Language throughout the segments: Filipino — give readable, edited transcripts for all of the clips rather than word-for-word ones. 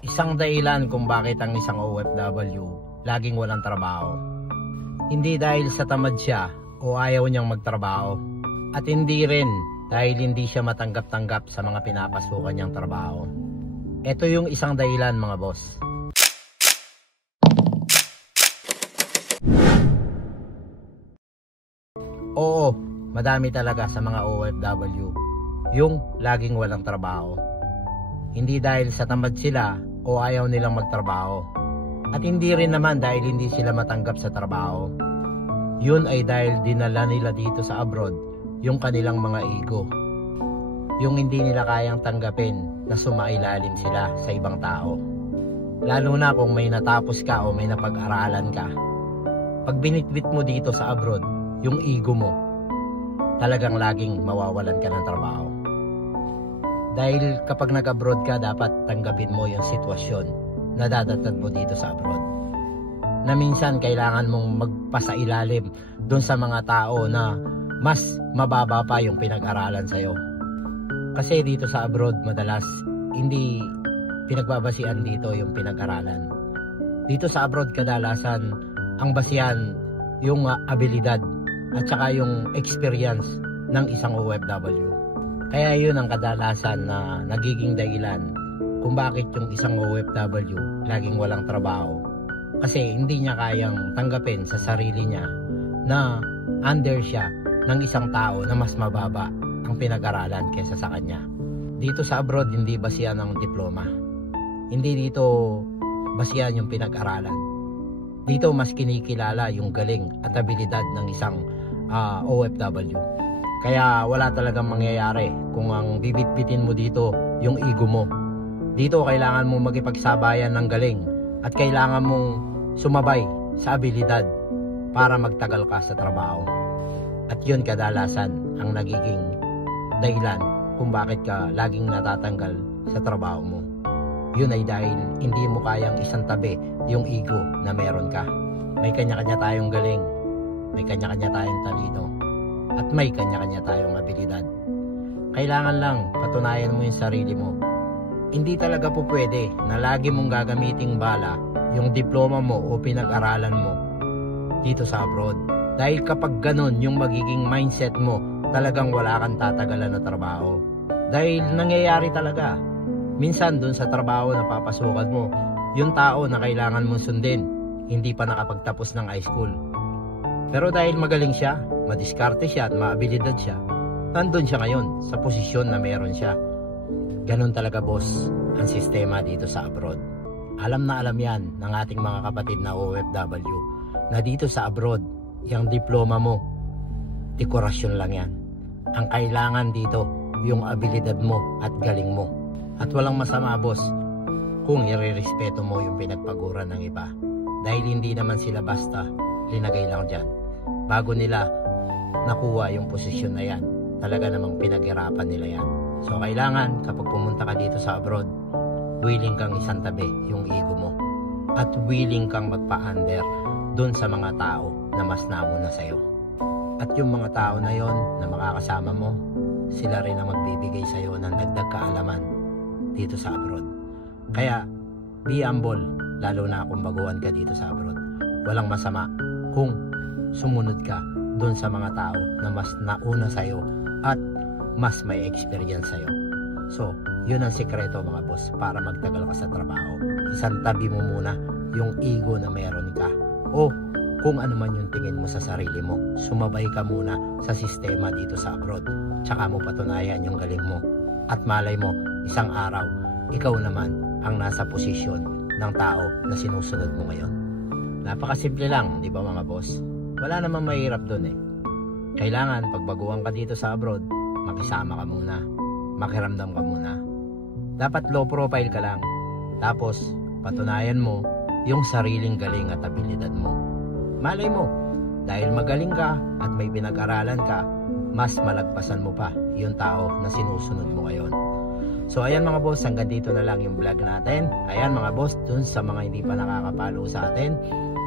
Isang dahilan kung bakit ang isang OFW laging walang trabaho. Hindi dahil sa tamad siya o ayaw niyang magtrabaho. At hindi rin dahil hindi siya matanggap-tanggap sa mga pinapasukan niyang trabaho. Ito yung isang dahilan, mga boss. Oo, madami talaga sa mga OFW yung laging walang trabaho. Hindi dahil sa tamad sila o ayaw nilang magtrabaho. At hindi rin naman dahil hindi sila matanggap sa trabaho. Yun ay dahil dinala nila dito sa abroad yung kanilang mga ego. Yung hindi nila kayang tanggapin na sumailalim sila sa ibang tao. Lalo na kung may natapos ka o may napag-aralan ka. Pag binitbit mo dito sa abroad yung ego mo, talagang laging mawawalan ka ng trabaho. Dahil kapag nag-abroad ka, dapat tanggapin mo yung sitwasyon na dadatnan mo dito sa abroad. Na minsan kailangan mong magpasailalim dun sa mga tao na mas mababa pa yung pinag-aralan sa'yo. Kasi dito sa abroad, madalas hindi pinagbabasihan dito yung pinag-aralan. Dito sa abroad, kadalasan ang basihan yung abilidad at saka yung experience ng isang OFW. Kaya yun ang kadalasan na nagiging dahilan kung bakit yung isang OFW laging walang trabaho. Kasi hindi niya kayang tanggapin sa sarili niya na under siya ng isang tao na mas mababa ang pinag-aralan kaysa sa kanya. Dito sa abroad, hindi basihan ng diploma. Hindi dito basihan yung pinag-aralan. Dito mas kinikilala yung galing at abilidad ng isang OFW. Kaya wala talagang mangyayari kung ang bibitbitin mo dito yung ego mo. Dito kailangan mong makipagsabayan ng galing at kailangan mong sumabay sa abilidad para magtagal ka sa trabaho. At yun kadalasan ang nagiging dahilan kung bakit ka laging natatanggal sa trabaho mo. Yun ay dahil hindi mo kayang isang tabi yung ego na meron ka. May kanya-kanya tayong galing, may kanya-kanya tayong talino, at may kanya-kanya tayong abilidad. Kailangan lang patunayan mo yung sarili mo. Hindi talaga po pwede na lagi mong gagamiting bala yung diploma mo o pinag-aralan mo dito sa abroad. Dahil kapag ganun yung magiging mindset mo, talagang wala kang tatagalan na trabaho. Dahil nangyayari talaga. Minsan dun sa trabaho na papasukan mo, yung tao na kailangan mong sundin, hindi pa nakapagtapos ng high school. Pero dahil magaling siya, madiskarte siya at maabilidad siya, nandun siya ngayon sa posisyon na meron siya. Ganun talaga, boss, ang sistema dito sa abroad. Alam na alam yan ng ating mga kapatid na OFW na dito sa abroad, yung diploma mo, dekorasyon lang yan. Ang kailangan dito, yung abilidad mo at galing mo. At walang masama, boss, kung irerespeto mo yung pinagpaguran ng iba. Dahil hindi naman sila basta linagay lang dyan. Bago nila nakuha yung posisyon na yan, talaga namang pinaghirapan nila yan. So kailangan kapag pumunta ka dito sa abroad, willing kang isantabi yung ego mo. At willing kang magpa-under dun sa mga tao na mas nauna sa'yo. At yung mga tao na yon na makakasama mo, sila rin ang magbibigay sa'yo ng dagdag kaalaman dito sa abroad. Kaya be humble, lalo na kung baguhan ka dito sa abroad. Walang masama kung sumunod ka dun sa mga tao na mas nauna sa'yo at mas may experience sa'yo. So, yun ang sikreto, mga boss, para magtagal ka sa trabaho. Isantabi mo muna yung ego na meron ka o kung ano man yung tingin mo sa sarili mo. Sumabay ka muna sa sistema dito sa abroad, tsaka mo patunayan yung galing mo. At malay mo, isang araw, ikaw naman ang nasa posisyon ng tao na sinusunod mo ngayon. Napakasimple lang, di ba, mga boss? Wala namang mahirap dun eh. Kailangan pagbaguhan ka dito sa abroad, makisama ka muna, makiramdam ka muna. Dapat low profile ka lang. Tapos patunayan mo yung sariling galing at abilidad mo. Malay mo, dahil magaling ka at may pinag-aralan ka, mas malagpasan mo pa yung tao na sinusunod mo ngayon. So ayan mga boss, hanggang dito na lang yung vlog natin. Ayan mga boss, dun sa mga hindi pa nakakapalo sa atin,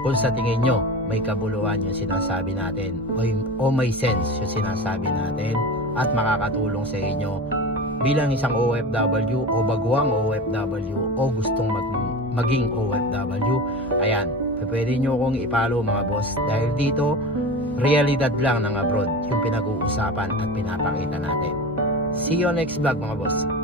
kung sa tingin nyo may kabuluhan yung sinasabi natin o may sense yung sinasabi natin at makakatulong sa inyo, bilang isang OFW o baguang OFW o gustong maging OFW, ayan, pwede nyo kong i-follow mga boss, dahil dito realidad lang ng abroad yung pinag-uusapan at pinapakita natin. See you next vlog mga boss.